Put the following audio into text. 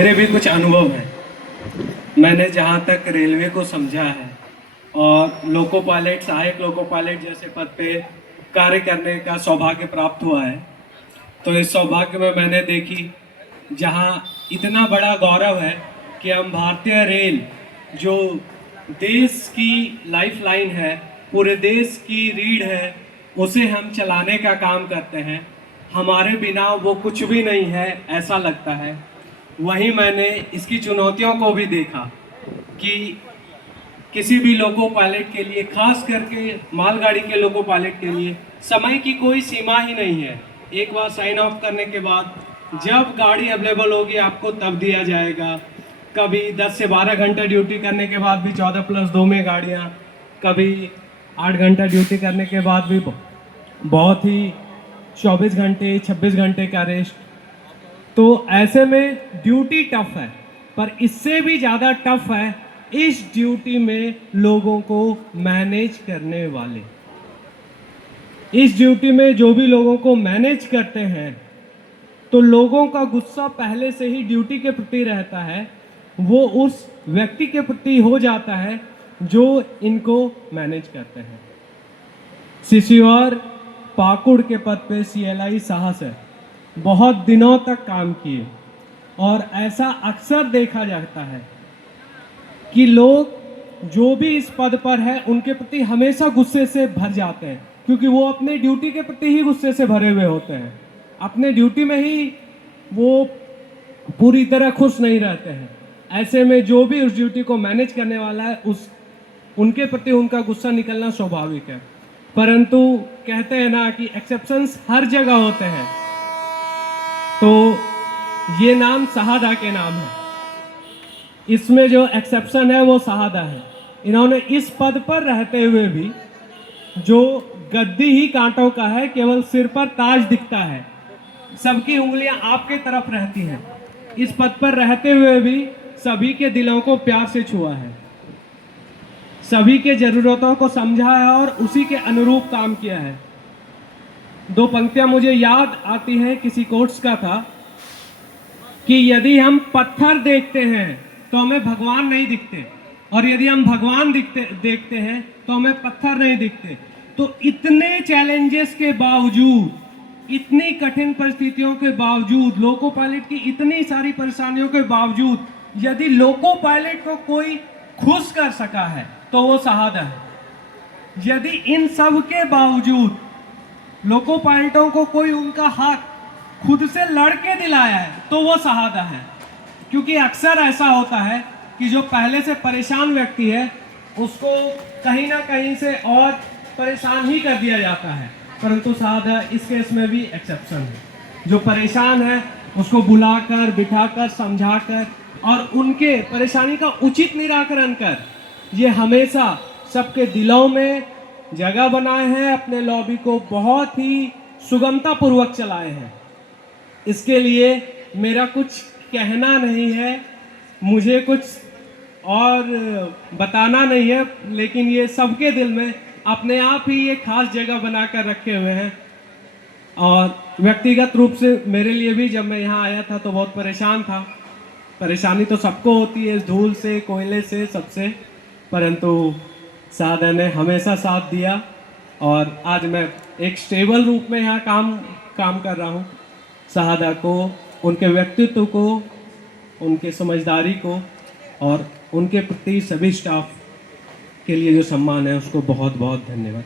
मेरे भी कुछ अनुभव हैं। मैंने जहाँ तक रेलवे को समझा है और लोको पायलट, सहायक लोको पायलट जैसे पद पे कार्य करने का सौभाग्य प्राप्त हुआ है, तो इस सौभाग्य में मैंने देखी जहाँ इतना बड़ा गौरव है कि हम भारतीय रेल, जो देश की लाइफलाइन है, पूरे देश की रीढ़ है, उसे हम चलाने का काम करते हैं। हमारे बिना वो कुछ भी नहीं है, ऐसा लगता है। वहीं मैंने इसकी चुनौतियों को भी देखा कि किसी भी लोको पायलट के लिए, खास करके मालगाड़ी के लोको पायलट के लिए, समय की कोई सीमा ही नहीं है। एक बार साइन ऑफ करने के बाद जब गाड़ी अवेलेबल होगी आपको तब दिया जाएगा। कभी 10 से 12 घंटा ड्यूटी करने के बाद भी 14+2 में गाड़ियाँ, कभी 8 घंटा ड्यूटी करने के बाद भी बहुत ही 24 घंटे 26 घंटे का रेस्ट। तो ऐसे में ड्यूटी टफ है, पर इससे भी ज़्यादा टफ है इस ड्यूटी में लोगों को मैनेज करने वाले। इस ड्यूटी में जो भी लोगों को मैनेज करते हैं, तो लोगों का गुस्सा पहले से ही ड्यूटी के प्रति रहता है, वो उस व्यक्ति के प्रति हो जाता है जो इनको मैनेज करते हैं। सिसियोर पाकुड़ के पद पे CLI साहस है, बहुत दिनों तक काम किए, और ऐसा अक्सर देखा जाता है कि लोग जो भी इस पद पर है उनके प्रति हमेशा गुस्से से भर जाते हैं, क्योंकि वो अपने ड्यूटी के प्रति ही गुस्से से भरे हुए होते हैं। अपने ड्यूटी में ही वो पूरी तरह खुश नहीं रहते हैं। ऐसे में जो भी उस ड्यूटी को मैनेज करने वाला है, उनके प्रति उनका गुस्सा निकलना स्वाभाविक है। परंतु कहते हैं ना कि एक्सेप्शंस हर जगह होते हैं, तो ये नाम शहादा के नाम है। इसमें जो एक्सेप्शन है वो शहादा है। इन्होंने इस पद पर रहते हुए भी, जो गद्दी ही कांटों का है, केवल सिर पर ताज दिखता है, सबकी उंगलियां आपके तरफ रहती हैं, इस पद पर रहते हुए भी सभी के दिलों को प्यार से छुआ है, सभी के जरूरतों को समझा है और उसी के अनुरूप काम किया है। 2 पंक्तियां मुझे याद आती हैं, किसी कोट्स का था कि यदि हम पत्थर देखते हैं तो हमें भगवान नहीं दिखते, और यदि हम भगवान देखते हैं तो हमें पत्थर नहीं दिखते। तो इतने चैलेंजेस के बावजूद, इतनी कठिन परिस्थितियों के बावजूद, लोको पायलट की इतनी सारी परेशानियों के बावजूद, यदि लोको पायलट को कोई खुश कर सका है तो वो शहादा है। यदि इन सब के बावजूद लोको पायलटों को कोई उनका हक खुद से लड़के दिलाया है तो वो शहादा है। क्योंकि अक्सर ऐसा होता है कि जो पहले से परेशान व्यक्ति है उसको कहीं ना कहीं से और परेशान ही कर दिया जाता है, परंतु शहादा इस केस में भी एक्सेप्शन है। जो परेशान है उसको बुलाकर, बिठाकर, समझाकर और उनके परेशानी का उचित निराकरण कर, ये हमेशा सबके दिलों में जगह बनाए हैं, अपने लॉबी को बहुत ही सुगमता पूर्वक चलाए हैं। इसके लिए मेरा कुछ कहना नहीं है, मुझे कुछ और बताना नहीं है, लेकिन ये सबके दिल में अपने आप ही ये खास जगह बनाकर रखे हुए हैं। और व्यक्तिगत रूप से मेरे लिए भी, जब मैं यहाँ आया था तो बहुत परेशान था। परेशानी तो सबको होती है, धूल से, कोयले से, सबसे, परंतु शहादा ने हमेशा साथ दिया और आज मैं एक स्टेबल रूप में यहाँ काम कर रहा हूँ। शहादा को, उनके व्यक्तित्व को, उनके समझदारी को और उनके प्रति सभी स्टाफ के लिए जो सम्मान है उसको बहुत बहुत धन्यवाद।